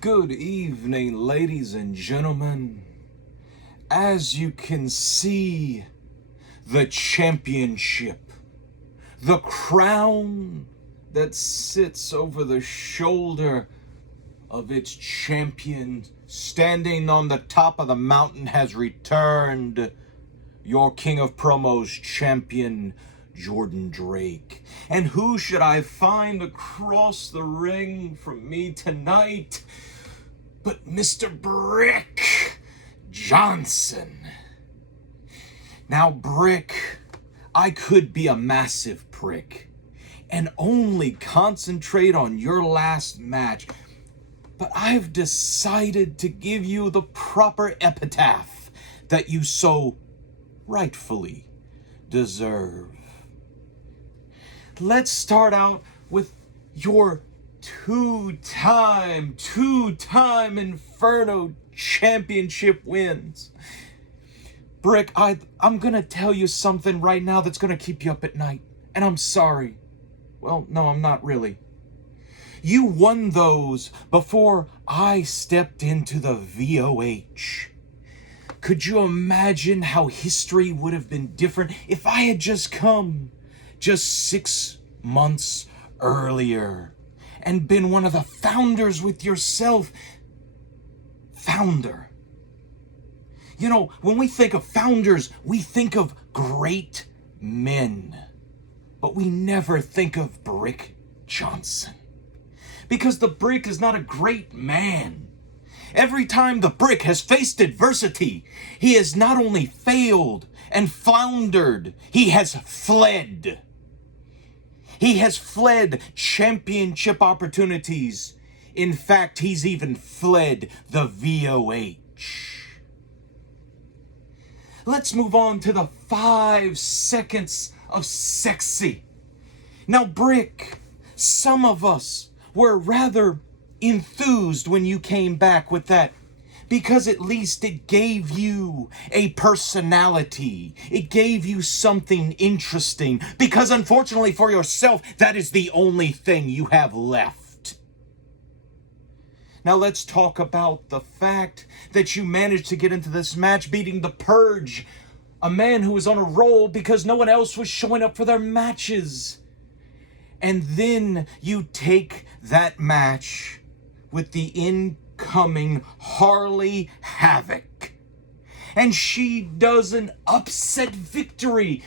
Good evening, ladies and gentlemen. As you can see, the championship, the crown that sits over the shoulder of its champion, standing on the top of the mountain, has returned. Your king of promos champion, Jordan Drake. And who should I find across the ring from me tonight but Mr. Brick Johnson. Now, Brick, I could be a massive prick and only concentrate on your last match, but I've decided to give you the proper epitaph that you so rightfully deserve. Let's start out with your two-time Inferno Championship wins. Brick, I'm gonna tell you something right now that's gonna keep you up at night, and I'm sorry. Well, no, I'm not really. You won those before I stepped into the VOH. Could you imagine how history would have been different if I had just come 6 months earlier and been one of the founders with yourself? Founder. You know, when we think of founders, we think of great men. But we never think of Brick Johnson. Because the Brick is not a great man. Every time the Brick has faced adversity, he has not only failed and floundered, he has fled. He has fled championship opportunities. In fact, he's even fled the VOH. Let's move on to the 5 seconds of sexy. Now, Brick, some of us were rather enthused when you came back with that, because at least it gave you a personality. It gave you something interesting, because unfortunately for yourself, that is the only thing you have left. Now let's talk about the fact that you managed to get into this match beating the Purge, a man who was on a roll because no one else was showing up for their matches. And then you take that match with the incoming Harley Havoc, and she does an upset victory.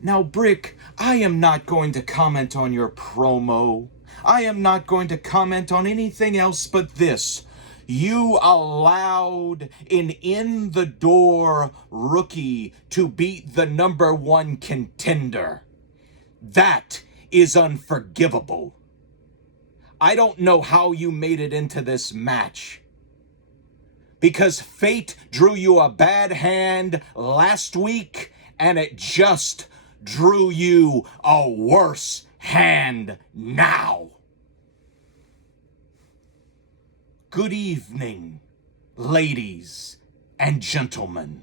Now, Brick, I am not going to comment on your promo. I am not going to comment on anything else but this. You allowed an in-the-door rookie to beat the number 1 contender. That is unforgivable. I don't know how you made it into this match, because fate drew you a bad hand last week, and it just drew you a worse hand now. Good evening, ladies and gentlemen.